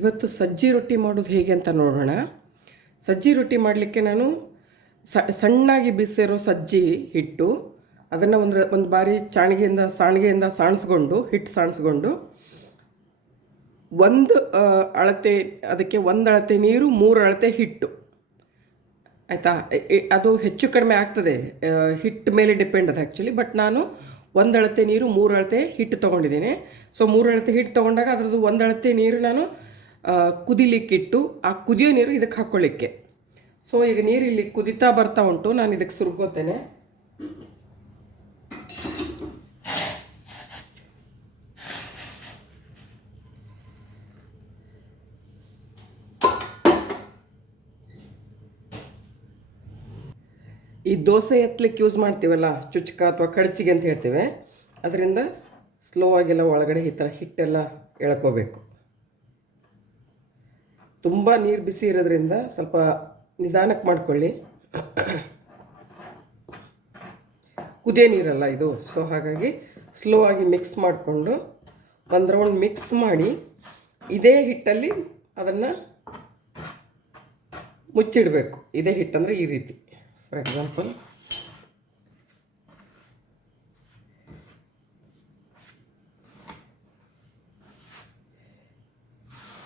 ಇವತ್ತು ಸಜ್ಜಿ ರೊಟ್ಟಿ ಮಾಡೋದು ಹೇಗೆ ಅಂತ ನೋಡೋಣ. ಸಜ್ಜಿ ರೊಟ್ಟಿ ಮಾಡಲಿಕ್ಕೆ ನಾನು ಸಣ್ಣಾಗಿ ಬಿಸಿರೋ ಸಜ್ಜಿ ಹಿಟ್ಟು ಅದನ್ನು ಒಂದು ಬಾರಿ ಸಾಣಿಗೆಯಿಂದ ಸಾಣಿಸ್ಕೊಂಡು ಹಿಟ್ಟು ಸಾಣಿಸ್ಕೊಂಡು ಒಂದು ಅಳತೆ ಅದಕ್ಕೆ ಒಂದು ಅಳತೆ ನೀರು 3 ಅಳತೆ ಹಿಟ್ಟು ಆಯಿತಾ. ಅದು ಹೆಚ್ಚು ಕಡಿಮೆ ಆಗ್ತದೆ, ಹಿಟ್ಟು ಮೇಲೆ ಡಿಪೆಂಡ್ ಅದು ಆ್ಯಕ್ಚುಲಿ. ಬಟ್ ನಾನು 1 ಅಳತೆ ನೀರು 3 ಅಳತೆ ಹಿಟ್ಟು ತೊಗೊಂಡಿದ್ದೀನಿ. ಸೊ 3 ಅಳತೆ ಹಿಟ್ಟು ತೊಗೊಂಡಾಗ ಅದರದ್ದು 1 ಅಳತೆ ನೀರು ನಾನು ಕುದಿಲಿಕ್ಕಿಟ್ಟು ಆ ಕುದಿಯೋ ನೀರು ಇದಕ್ಕೆ ಹಾಕ್ಕೊಳ್ಳಿಕ್ಕೆ. ಸೊ ಈಗ ನೀರು ಇಲ್ಲಿ ಕುದಿತಾ ಬರ್ತಾ ಉಂಟು, ನಾನು ಇದಕ್ಕೆ ಸುರ್ಕೋತೇನೆ. ಈ ದೋಸೆ ಎತ್ತಲಿಕ್ಕೆ ಯೂಸ್ ಮಾಡ್ತೀವಲ್ಲ, ಚುಚ್ಕ ಅಥವಾ ಕಡಚಿಗೆ ಅಂತ ಹೇಳ್ತೇವೆ, ಅದರಿಂದ ಸ್ಲೋ ಆಗೆಲ್ಲ ಒಳಗಡೆ ಈ ಥರ ಹಿಟ್ಟೆಲ್ಲ ಎಳ್ಕೋಬೇಕು. ತುಂಬ ನೀರು ಬಿಸಿ ಇರೋದ್ರಿಂದ ಸ್ವಲ್ಪ ನಿಧಾನಕ್ಕೆ ಮಾಡ್ಕೊಳ್ಳಿ. ಕುದಿಯೋ ನೀರಲ್ಲ ಇದು, ಸೊ ಹಾಗಾಗಿ ಸ್ಲೋ ಆಗಿ ಮಿಕ್ಸ್ ಮಾಡಿಕೊಂಡು ಒಂದು ರೌಂಡ್ ಮಿಕ್ಸ್ ಮಾಡಿ ಇದೇ ಹಿಟ್ಟಲ್ಲಿ ಅದನ್ನು ಮುಚ್ಚಿಡಬೇಕು. ಇದೇ ಹಿಟ್ಟಂದರೆ ಈ ರೀತಿ. ಫಾರ್ ಎಕ್ಸಾಂಪಲ್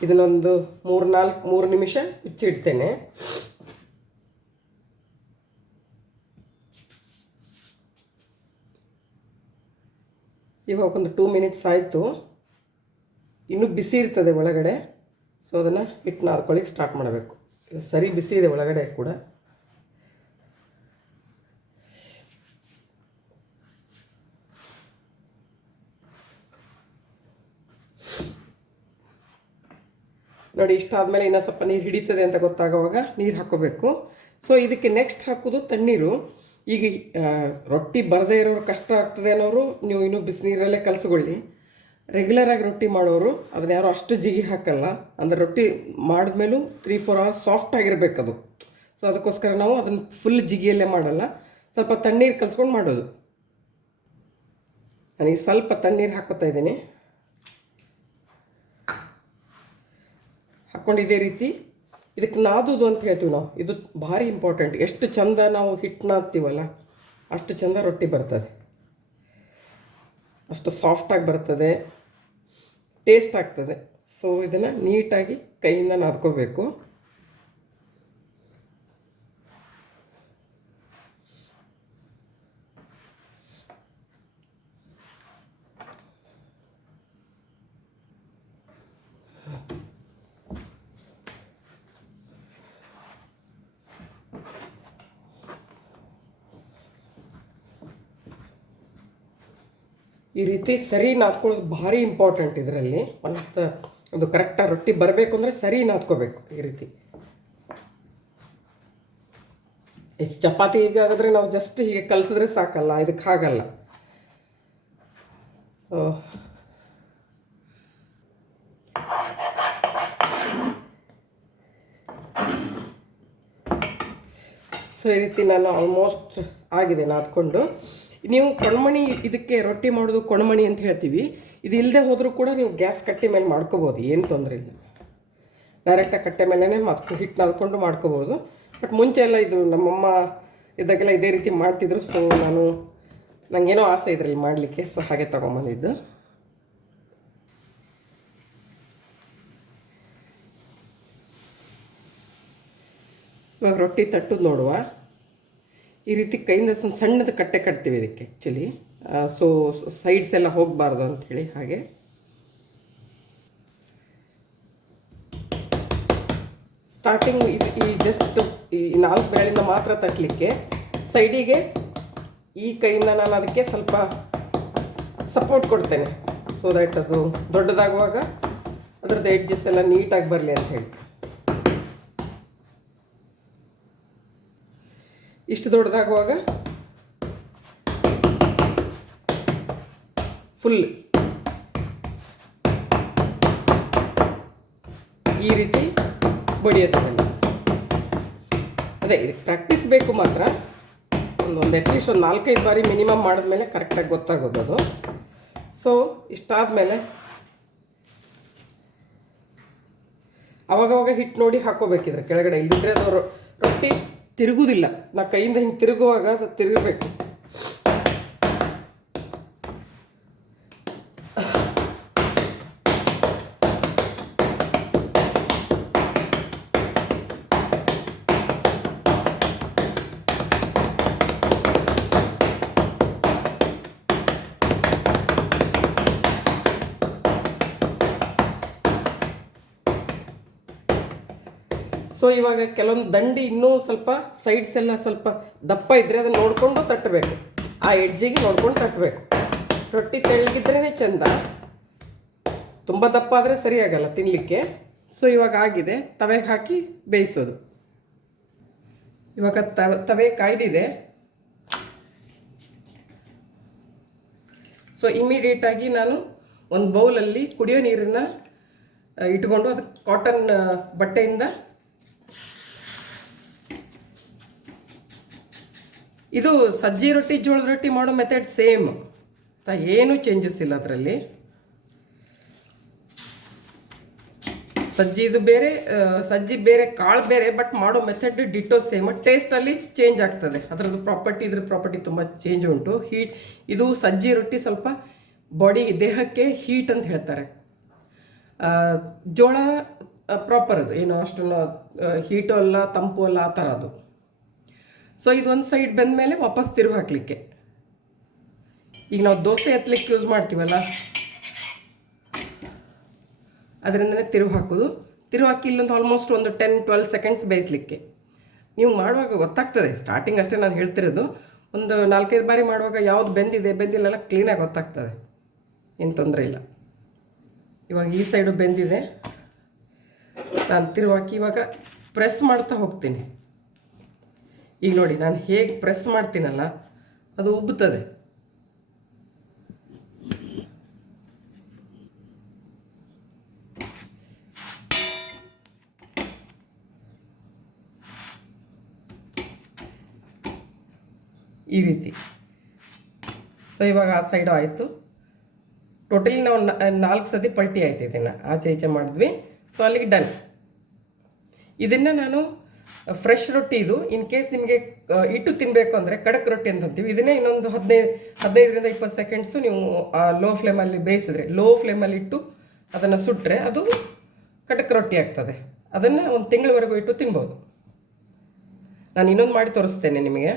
ಇದನ್ನೊಂದು 3 ನಿಮಿಷ ಮುಚ್ಚಿಡ್ತೇನೆ. ಇವಾಗ ಒಂದು 2 ಮಿನಿಟ್ಸ್ ಆಯಿತು. ಇನ್ನೂ ಬಿಸಿ ಇರ್ತದೆ ಒಳಗಡೆ. ಸೊ ಅದನ್ನು ಹಿಟ್ಟನ್ನ ಹಾಕೊಳ್ಳಿಕ್ಕೆ ಸ್ಟಾರ್ಟ್ ಮಾಡಬೇಕು. ಸರಿ ಬಿಸಿ ಇದೆ ಒಳಗಡೆ ಕೂಡ. ನೋಡಿ, ಇಷ್ಟಾದಮೇಲೆ ಇನ್ನೂ ಸ್ವಲ್ಪ ನೀರು ಹಿಡಿತದೆ ಅಂತ ಗೊತ್ತಾಗುವಾಗ ನೀರು ಹಾಕ್ಕೋಬೇಕು. ಸೊ ಇದಕ್ಕೆ ನೆಕ್ಸ್ಟ್ ಹಾಕೋದು ತಣ್ಣೀರು. ಈಗ ರೊಟ್ಟಿ ಬರದೇ ಇರೋರು ಕಷ್ಟ ಆಗ್ತದೆ ಅನ್ನೋರು ನೀವು ಇನ್ನೂ ಬಿಸಿನೀರಲ್ಲೇ ಕಲಸ್ಕೊಳ್ಳಿ. ರೆಗ್ಯುಲರಾಗಿ ರೊಟ್ಟಿ ಮಾಡೋರು ಅದನ್ನ ಯಾರು ಅಷ್ಟು ಜಿಗಿ ಹಾಕಲ್ಲ. ಅಂದರೆ ರೊಟ್ಟಿ ಮಾಡಿದ್ಮೇಲೂ 3-4 ಅವರ್ಸ್ ಸಾಫ್ಟ್ ಆಗಿರಬೇಕದು. ಸೊ ಅದಕ್ಕೋಸ್ಕರ ನಾವು ಅದನ್ನು ಫುಲ್ ಜಿಗಿಯಲ್ಲೇ ಮಾಡಲ್ಲ, ಸ್ವಲ್ಪ ತಣ್ಣೀರು ಕಲಿಸ್ಕೊಂಡು ಮಾಡೋದು. ನನಗೆ ಸ್ವಲ್ಪ ತಣ್ಣೀರು ಹಾಕೋತಾ ಇದ್ದೀನಿ. ಹಾಕ್ಕೊಂಡು ಇದೇ ರೀತಿ ಇದಕ್ಕೆ ನಾದೋದು ಅಂತ ಹೇಳ್ತೀವಿ ನಾವು. ಇದು ಭಾರಿ ಇಂಪಾರ್ಟೆಂಟ್. ಎಷ್ಟು ಚಂದ ನಾವು ಹಿಟ್ಟು ನಾದ್ತೀವಲ್ಲ ಅಷ್ಟು ಚಂದ ರೊಟ್ಟಿ ಬರ್ತದೆ, ಅಷ್ಟು ಸಾಫ್ಟಾಗಿ ಬರ್ತದೆ, ಟೇಸ್ಟ್ ಆಗ್ತದೆ. ಸೊ ಇದನ್ನು ನೀಟಾಗಿ ಕೈಯಿಂದ ನಾದ್ಕೋಬೇಕು. ಈ ರೀತಿ ಸರಿ ನಾದ್ಕೊಳ್ಳೋದು ಭಾರಿ ಇಂಪಾರ್ಟೆಂಟ್ ಇದರಲ್ಲಿ. ಒಂದು ಕರೆಕ್ಟಾಗಿ ರೊಟ್ಟಿ ಬರಬೇಕು ಅಂದರೆ ಸರಿ ನಾದ್ಕೋಬೇಕು ಈ ರೀತಿ. ಎಷ್ಟು ಚಪಾತಿ ಈಗ ಆಗಿದ್ರೆ ನಾವು ಜಸ್ಟ್ ಹೀಗೆ ಕಲಿಸಿದ್ರೆ ಸಾಕಲ್ಲ, ಇದಕ್ಕೆ ಹಾಗಲ್ಲ. ಸೊ ಈ ರೀತಿ ನಾನು ಆಲ್ಮೋಸ್ಟ್ ಆಗಿದೆ ನಾದ್ಕೊಂಡು. ನೀವು ಕೊಣಮಣಿ, ಇದಕ್ಕೆ ರೊಟ್ಟಿ ಮಾಡೋದು ಕೊಣಮಣಿ ಅಂತ ಹೇಳ್ತೀವಿ. ಇದು ಇಲ್ಲದೆ ಹೋದರೂ ಕೂಡ ನೀವು ಗ್ಯಾಸ್ ಕಟ್ಟೆ ಮೇಲೆ ಮಾಡ್ಕೋಬೋದು, ಏನು ತೊಂದರೆ ಇಲ್ಲ. ಡೈರೆಕ್ಟಾಗಿ ಕಟ್ಟೆ ಮೇಲೇ ಹಿಟ್ಟು ನಾದ್ಕೊಂಡು ಮಾಡ್ಕೋಬೋದು. ಬಟ್ ಮುಂಚೆ ಎಲ್ಲ ಇದು ನಮ್ಮಮ್ಮ ಇದ್ದಾಗೆಲ್ಲ ಇದೇ ರೀತಿ ಮಾಡ್ತಿದ್ರು. ಸೊ ನನಗೇನೋ ಆಸೆ ಇದರಲ್ಲಿ ಮಾಡಲಿಕ್ಕೆ, ಸೊ ಹಾಗೆ ತೊಗೊಂಬಂದಿದ್ದು. ಇವಾಗ ರೊಟ್ಟಿ ತಟ್ಟೋದು ನೋಡುವ. ಈ ರೀತಿ ಕೈಯಿಂದ ಸಣ್ಣದು ಕಟ್ಟೆ ಕಟ್ತೀವಿ ಇದಕ್ಕೆ ಆ್ಯಕ್ಚುಲಿ. ಸೊ ಸೈಡ್ಸ್ ಎಲ್ಲ ಹೋಗಬಾರ್ದು ಅಂಥೇಳಿ ಹಾಗೆ. ಸ್ಟಾರ್ಟಿಂಗ್ ಈ ಜಸ್ಟ್ ಈ 4 ಬೆರಳಿಂದ ಮಾತ್ರ ತಟ್ಟಲಿಕ್ಕೆ, ಸೈಡಿಗೆ ಈ ಕೈಯಿಂದ ನಾನು ಅದಕ್ಕೆ ಸ್ವಲ್ಪ ಸಪೋರ್ಟ್ ಕೊಡ್ತೇನೆ. ಸೊ ದ್ಯಾಟ್ ಅದು ದೊಡ್ಡದಾಗುವಾಗ ಅದರದ್ದು ಎಡ್ಜಸ್ ಎಲ್ಲ ನೀಟಾಗಿ ಬರಲಿ ಅಂಥೇಳಿ. ಇಷ್ಟು ದೊಡ್ಡದಾಗುವಾಗ ಫುಲ್ ಈ ರೀತಿ ಬಡಿಯೋದು. ಅದೇ ಇದಕ್ಕೆ ಪ್ರಾಕ್ಟೀಸ್ ಬೇಕು ಮಾತ್ರ. ಅಟ್ಲೀಸ್ಟ್ ಒಂದು 4-5 ಬಾರಿ ಮಿನಿಮಮ್ ಮಾಡಿದ್ಮೇಲೆ ಕರೆಕ್ಟಾಗಿ ಗೊತ್ತಾಗೋದು ಅದು. ಸೊ ಇಷ್ಟಾದಮೇಲೆ ಅವಾಗವಾಗ ಹಿಟ್ಟು ನೋಡಿ ಹಾಕ್ಕೋಬೇಕಿದ್ರೆ ಕೆಳಗಡೆ, ಇಲ್ಲದಿದ್ದರೆ ಅದು ರೊಟ್ಟಿ ತಿರುಗುವುದಿಲ್ಲ. ನಾ ಕೈಯಿಂದ ಹಿಂಗೆ ತಿರುಗುವಾಗ ಅದು ತಿರುಗಬೇಕು. ಸೊ ಇವಾಗ ಕೆಲವೊಂದು ದಂಡಿ ಇನ್ನೂ ಸ್ವಲ್ಪ ಸೈಡ್ಸ್ ಎಲ್ಲ ಸ್ವಲ್ಪ ದಪ್ಪ ಇದ್ದರೆ ಅದನ್ನು ನೋಡಿಕೊಂಡು ತಟ್ಟಬೇಕು, ಆ ಎಡ್ಜಿಗೆ ನೋಡ್ಕೊಂಡು ತಟ್ಟಬೇಕು. ರೊಟ್ಟಿ ತೆಳ್ಳಗಿದ್ರೇ ಚೆಂದ, ತುಂಬ ದಪ್ಪ ಆದರೆ ಸರಿಯಾಗಲ್ಲ ತಿನ್ನಲಿಕ್ಕೆ. ಸೊ ಇವಾಗ ಆಗಿದೆ, ತವೆಗೆ ಹಾಕಿ ಬೇಯಿಸೋದು. ಇವಾಗ ತವೆ ಕಾಯ್ದಿದೆ. ಸೊ ಇಮಿಡಿಯೇಟಾಗಿ ನಾನು ಒಂದು ಬೌಲಲ್ಲಿ ಕುಡಿಯೋ ನೀರನ್ನು ಇಟ್ಕೊಂಡು ಅದು ಕಾಟನ್ ಬಟ್ಟೆಯಿಂದ, ಇದು ಸಜ್ಜಿ ರೊಟ್ಟಿ ಜೋಳದ ರೊಟ್ಟಿ ಮಾಡೋ ಮೆಥಡ್ ಸೇಮ್, ಏನೂ ಚೇಂಜಸ್ ಇಲ್ಲ ಅದರಲ್ಲಿ. ಸಜ್ಜಿದು ಬೇರೆ, ಸಜ್ಜಿ ಬೇರೆ, ಕಾಳು ಬೇರೆ, ಬಟ್ ಮಾಡೋ ಮೆಥಡ್ ಡಿಟೋ ಸೇಮ್. ಟೇಸ್ಟಲ್ಲಿ ಚೇಂಜ್ ಆಗ್ತದೆ, ಅದರದ್ದು ಪ್ರಾಪರ್ಟಿ ಇದ್ರ ಪ್ರಾಪರ್ಟಿ ತುಂಬ ಚೇಂಜ್ ಉಂಟು. ಇದು ಸಜ್ಜಿ ರೊಟ್ಟಿ ಸ್ವಲ್ಪ ಬಾಡಿ ದೇಹಕ್ಕೆ ಹೀಟ್ ಅಂತ ಹೇಳ್ತಾರೆ. ಜೋಳ ಪ್ರಾಪರ್ ಅದು ಏನು ಅಷ್ಟನ್ನು ಹೀಟು ಅಲ್ಲ, ತಂಪು ಅಲ್ಲ, ಆ ಥರ ಅದು. ಸೊ ಇದೊಂದು ಸೈಡ್ ಬಂದಮೇಲೆ ವಾಪಸ್ ತಿರುವು ಹಾಕಲಿಕ್ಕೆ, ಈಗ ನಾವು ದೋಸೆ ಎತ್ತಲಿಕ್ಕೆ ಯೂಸ್ ಮಾಡ್ತೀವಲ್ಲ ಅದರಿಂದನೇ ತಿರುವು ಹಾಕೋದು. ತಿರುವು ಹಾಕಿ ಇಲ್ಲೊಂದು ಆಲ್ಮೋಸ್ಟ್ ಒಂದು 10-12 ಸೆಕೆಂಡ್ಸ್ ಬೇಯಿಸಲಿಕ್ಕೆ. ನೀವು ಮಾಡುವಾಗ ಗೊತ್ತಾಗ್ತದೆ, ಸ್ಟಾರ್ಟಿಂಗ್ ಅಷ್ಟೇ ನಾನು ಹೇಳ್ತಿರೋದು. ಒಂದು 4-5 ಬಾರಿ ಮಾಡುವಾಗ ಯಾವುದು ಬೆಂದಿಲ್ಲ ಕ್ಲೀನಾಗಿ ಗೊತ್ತಾಗ್ತದೆ, ಏನು ತೊಂದರೆ ಇಲ್ಲ. ಇವಾಗ ಈ ಸೈಡು ಬೆಂದಿದೆ, ನಾನು ತಿರುವು ಹಾಕಿ ಇವಾಗ ಪ್ರೆಸ್ ಮಾಡ್ತಾ ಹೋಗ್ತೀನಿ. ಈಗ ನೋಡಿ ನಾನು ಹೇಗೆ ಪ್ರೆಸ್ ಮಾಡ್ತೀನಲ್ಲ ಅದು ಉಬ್ಬುತ್ತದೆ. ಈ ರೀತಿ. ಸೊ ಇವಾಗ ಆ ಸೈಡು ಆಯಿತು. ಟೋಟಲಿ ನಾವು 4 ಸತಿ ಪಲ್ಟಿ ಆಯ್ತು, ಇದನ್ನು ಆಚೆ ಈಚೆ ಮಾಡಿದ್ವಿ. ಸೊ ಅಲ್ಲಿಗೆ ಡನ್. ಇದನ್ನು ನಾನು ಫ್ರೆಶ್ ರೊಟ್ಟಿ, ಇದು ಇನ್ ಕೇಸ್ ನಿಮಗೆ ಇಟ್ಟು ತಿನ್ನಬೇಕು ಅಂದರೆ ಕಡಕ್ ರೊಟ್ಟಿ ಅಂತಂತೀವಿ. ಇದನ್ನೇ ಇನ್ನೊಂದು 15ರಿಂದ 20 ಸೆಕೆಂಡ್ಸು ನೀವು ಲೋ ಫ್ಲೇಮಲ್ಲಿ ಬೇಯಿಸಿದ್ರೆ, ಲೋ ಫ್ಲೇಮಲ್ಲಿ ಇಟ್ಟು ಅದನ್ನು ಸುಟ್ಟರೆ ಅದು ಕಡಕ್ ರೊಟ್ಟಿ ಆಗ್ತದೆ. ಅದನ್ನು ಒಂದು ತಿಂಗಳವರೆಗೂ ಇಟ್ಟು ತಿನ್ಬೋದು. ನಾನು ಇನ್ನೊಂದು ಮಾಡಿ ತೋರಿಸ್ತೇನೆ ನಿಮಗೆ.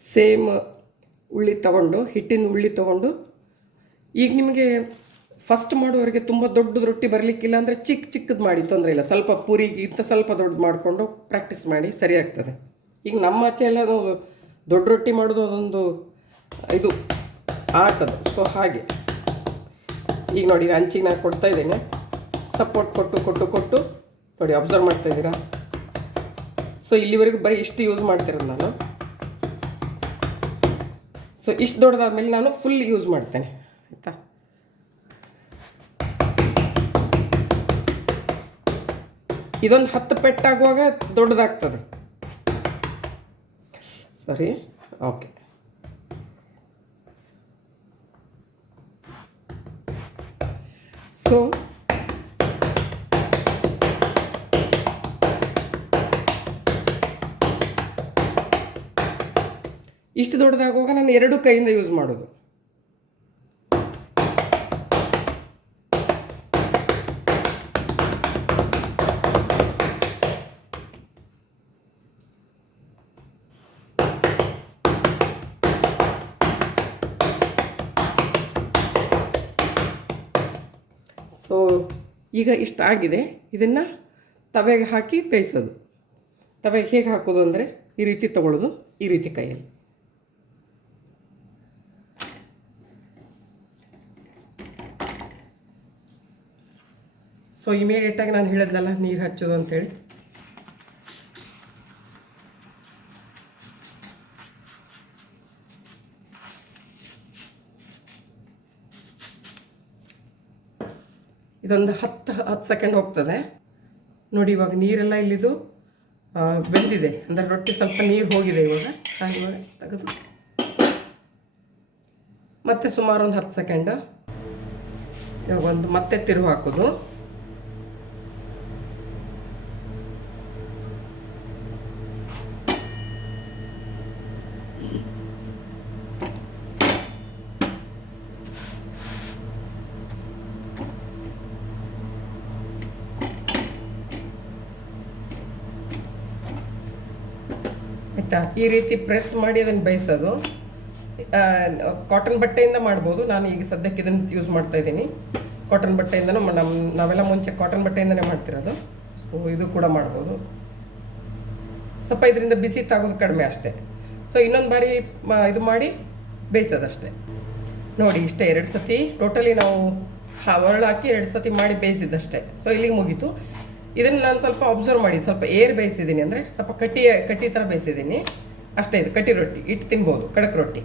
ಸೇಮ್ ಉಳ್ಳಿ ತೊಗೊಂಡು, ಹಿಟ್ಟಿನ ಉಳ್ಳಿ ತೊಗೊಂಡು, ಈಗ ನಿಮಗೆ ಫಸ್ಟ್ ಮಾಡೋವರೆಗೆ ತುಂಬ ದೊಡ್ಡದು ರೊಟ್ಟಿ ಬರಲಿಕ್ಕಿಲ್ಲ ಅಂದರೆ ಚಿಕ್ಕದು ಮಾಡಿ, ತೊಂದರೆ ಇಲ್ಲ. ಸ್ವಲ್ಪ ಪೂರಿಗಿಂತ ಸ್ವಲ್ಪ ದೊಡ್ಡದು ಮಾಡಿಕೊಂಡು ಪ್ರಾಕ್ಟೀಸ್ ಮಾಡಿ ಸರಿ ಆಗ್ತದೆ. ಈಗ ನಮ್ಮ ಆಚೆ ಎಲ್ಲ ನಾವು ದೊಡ್ಡ ರೊಟ್ಟಿ ಮಾಡೋದು ಅದೊಂದು ಇದು ಆಟದು. ಸೊ ಹಾಗೆ ಈಗ ನೋಡಿ ಹಂಚಿಗೆ ನಾನು ಕೊಡ್ತಾ ಇದ್ದೇನೆ, ಸಪೋರ್ಟ್ ಕೊಟ್ಟು ನೋಡಿ ಅಬ್ಸರ್ವ್ ಮಾಡ್ತಾ ಇದ್ದೀರಾ. ಸೊ ಇಲ್ಲಿವರೆಗೂ ಬರೀ ಇಷ್ಟು ಯೂಸ್ ಮಾಡ್ತಿರೋದು ನಾನು. ಸೊ ಇಷ್ಟು ದೊಡ್ಡದಾದ್ಮೇಲೆ ನಾನು ಫುಲ್ ಯೂಸ್ ಮಾಡ್ತೇನೆ, ಆಯಿತಾ. ಇದೊಂದು 10 ಪೆಟ್ಟಾಗುವಾಗ ದೊಡ್ಡದಾಗ್ತದೆ. ಸರಿ, ಓಕೆ. ಸೊ ಇಷ್ಟು ದೊಡ್ಡದಾಗುವಾಗ ನಾನು 2 ಕೈಯಿಂದ ಯೂಸ್ ಮಾಡೋದು. ಸೊ ಈಗ ಇಷ್ಟ ಆಗಿದೆ, ಇದನ್ನು ತವೆಗೆ ಹಾಕಿ ಬೇಯಿಸೋದು. ತವೆಗೆ ಹೇಗೆ ಹಾಕೋದು ಅಂದರೆ ಈ ರೀತಿ ತಗೊಳ್ಳೋದು, ಈ ರೀತಿ ಕೈಯಲ್ಲಿ. ಸೊ ಇಮಿಡಿಯೇಟಾಗಿ ನಾನು ಹೇಳಿದ್ನಲ್ಲ ನೀರು ಹಚ್ಚೋದು ಅಂಥೇಳಿ. ಇದೊಂದು 10 ಸೆಕೆಂಡ್ ಹೋಗ್ತದೆ ನೋಡಿ. ಇವಾಗ ನೀರೆಲ್ಲ ಇಲ್ಲಿದು ಬೆಂದಿದೆ, ಅಂದರೆ ರೊಟ್ಟಿ ಸ್ವಲ್ಪ ನೀರು ಹೋಗಿದೆ. ಇವಾಗ ತೆಗೆದು ಮತ್ತೆ ಸುಮಾರು ಒಂದು 10 ಸೆಕೆಂಡ್ ಇವಾಗ ಒಂದು ಮತ್ತೆ ತಿರುವು ಹಾಕೋದು. ಆಯಿತಾ, ಈ ರೀತಿ ಪ್ರೆಸ್ ಮಾಡಿ ಅದನ್ನು ಬೇಯಿಸೋದು. ಕಾಟನ್ ಬಟ್ಟೆಯಿಂದ ಮಾಡ್ಬೋದು, ನಾನು ಈಗ ಸದ್ಯಕ್ಕೆ ಇದನ್ನು ಯೂಸ್ ಮಾಡ್ತಾ ಇದ್ದೀನಿ. ಕಾಟನ್ ಬಟ್ಟೆಯಿಂದನೂ ನಾವೆಲ್ಲ ಮುಂಚೆ ಕಾಟನ್ ಬಟ್ಟೆಯಿಂದನೇ ಮಾಡ್ತಿರೋದು. ಸೊ ಇದು ಕೂಡ ಮಾಡ್ಬೋದು. ಸ್ವಲ್ಪ ಇದರಿಂದ ಬಿಸಿ ತಾಗೋದು ಕಡಿಮೆ ಅಷ್ಟೇ. ಸೊ ಇನ್ನೊಂದು ಬಾರಿ ಇದು ಮಾಡಿ ಬೇಯಿಸೋದಷ್ಟೇ. ನೋಡಿ ಇಷ್ಟೇ, 2 ಸತಿ ಟೋಟಲಿ ನಾವು ಒರಳು ಹಾಕಿ 2 ಸತಿ ಮಾಡಿ ಬೇಯಿಸಿದ್ದಷ್ಟೇ. ಸೊ ಇಲ್ಲಿಗೆ ಮುಗೀತು. ಇದನ್ನು ನಾನು ಸ್ವಲ್ಪ ಅಬ್ಸರ್ವ್ ಮಾಡಿ, ಸ್ವಲ್ಪ ಏರ್ ಬೇಯಿಸಿದ್ದೀನಿ, ಅಂದರೆ ಸ್ವಲ್ಪ ಕಟ್ಟಿ ಥರ ಬೇಯಿಸಿದ್ದೀನಿ ಅಷ್ಟೇ. ಇದು ಕಟ್ಟಿ ರೊಟ್ಟಿ, ಇಟ್ಟು ತಿನ್ಬೋದು, ಕಡಕ್ ರೊಟ್ಟಿ.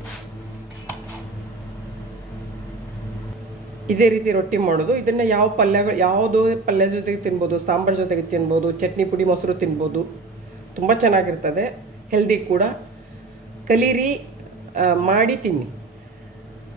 ಇದೇ ರೀತಿ ರೊಟ್ಟಿ ಮಾಡೋದು. ಇದನ್ನು ಯಾವುದೋ ಪಲ್ಯ ಜೊತೆಗೆ ತಿನ್ಬೋದು, ಸಾಂಬಾರು ಜೊತೆಗೆ ತಿನ್ಬೋದು, ಚಟ್ನಿ ಪುಡಿ ಮೊಸರು ತಿನ್ಬೋದು. ತುಂಬ ಚೆನ್ನಾಗಿರ್ತದೆ, ಹೆಲ್ದಿ ಕೂಡ. ಕಲೀರಿ, ಮಾಡಿ ತಿನ್ನಿ.